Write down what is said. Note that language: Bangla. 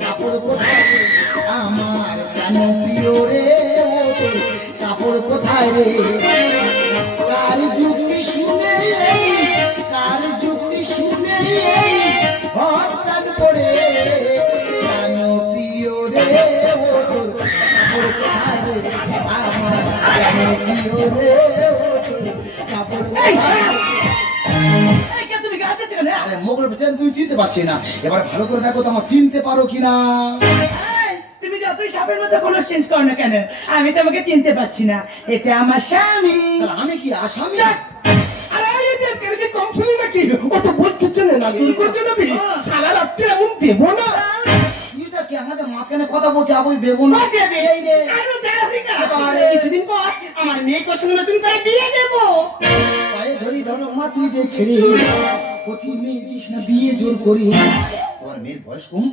কাপড় কোথায় রে আমার প্রাণ প্রিয় রে কাপড় কোথায় রে কার যুক্তি শুনে কার যুক্তি শুনে হঠাৎ পড়ে প্রাণ প্রিয় রে কাপড় কোথায় রে আমার প্রাণ প্রিয় রে কাপড় কোথায় মোগল তুই চিনতে পারছি না এবার ভালো করে দেখো তো আমার চিনতে পারো কিনা তুমি যতই সাপের মতো কোনো চেঞ্জ করো না কেন আমি তোমাকে চিনতে পারছি না এটা আমার স্বামী আমি কি আসামি আরে এদের কেন কম শুনি নাকি ও তো বলছে না দূর করতে দেবি সারা রাত্রি এমন দেবো না এটা কি আমাদের মাঝখানে কথা বলছে আবই দেবো না দেবে এই রে কিছুদিন পর আমার মেয়েকে সঙ্গে নতুন করে বিয়ে দেবো পায়ে ধরি ধরো মা তুই যে ছেড়ে কচি মেয়ে দিস না বিয়ে জোর করি তোমার মেয়ের বয়স কম